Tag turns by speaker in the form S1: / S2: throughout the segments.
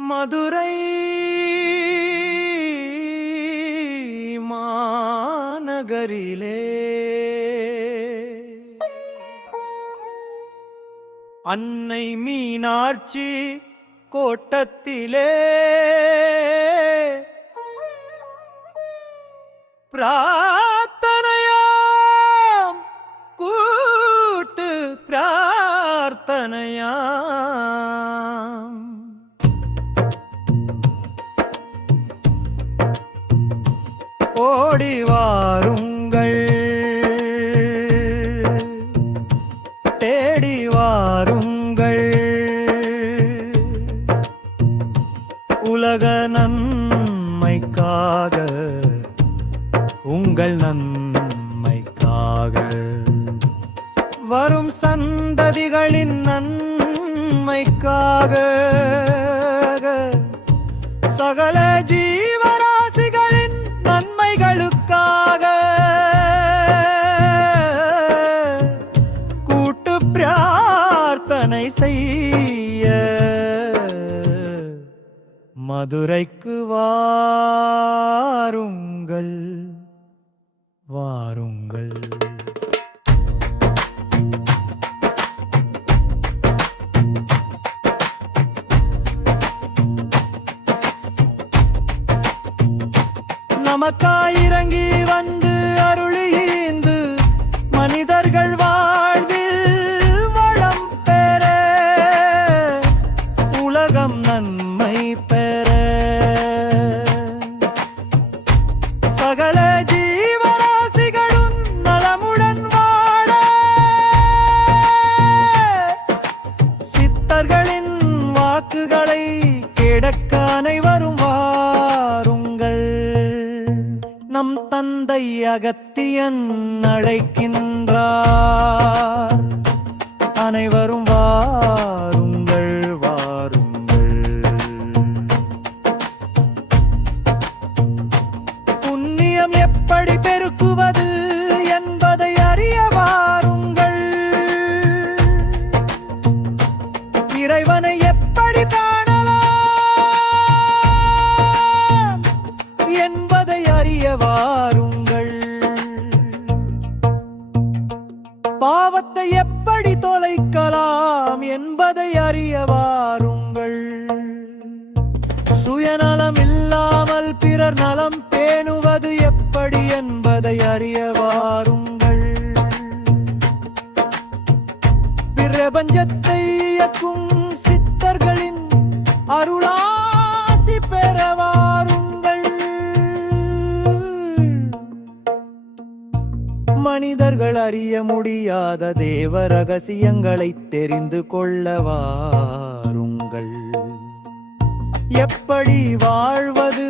S1: மதுரை மாநகரிலே. அன்னை மீனாட்சி கோட்டத்திலே. பிரா ஓடி வாருங்கள் தேடி வாருங்கள் உலக நன்மைக்காக உங்கள் நன்மைக்காக. வரும் சந்ததிகளின் நன்மைக்காக சகல செய்ய. மதுரைக்கு வாருங்கள் வாருங்கள். நமக்காய் இறங்கி வந்து அருளி சகல ஜீவராசிகளும் நலமுடன் வாழ. சித்தர்களின் வாக்குகளை கிடக்க அனைவரும் வாருங்கள். நம் தந்தை அகத்தியன் அழைக்கின்றார் புண்ணியம் எப்படி பெருக்குவது என்பதை அறிய வாருங்கள் இறைவனை எப்படி காணலாம் என்பதை அறிய வாருங்கள் பாவத்தை எப்படி தொலைக்கலாம் என்பதை அறிய வாருங்கள் சுயநலம் இல்லாமல் மனிதர்கள் அறிய முடியாத தேவ ரகசியங்களை தெரிந்து கொள்ள வாருங்கள் எப்படி வாழ்வது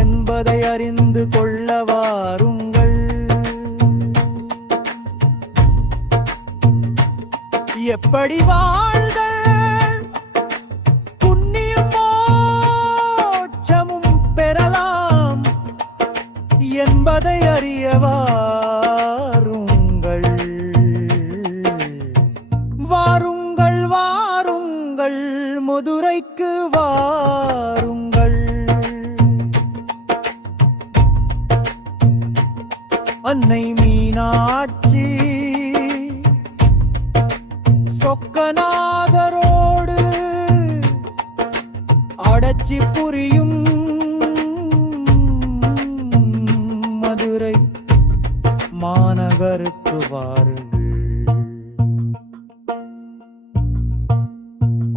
S1: என்பதை அறிந்து கொள்ள வாருங்கள் எப்படி வாழ் அன்னை மீனாட்சி. சொக்கநாதரோடு அடச்சி புரியும் மதுரை மாநகருக்கு வாருங்கள்.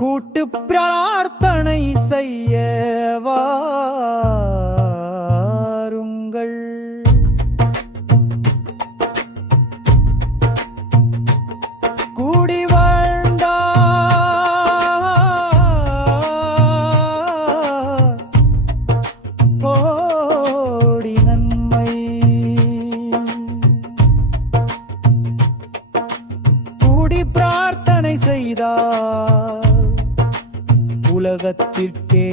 S1: கூட்டு பிரார்த்தனை செய்யவா உலகத்திற்கே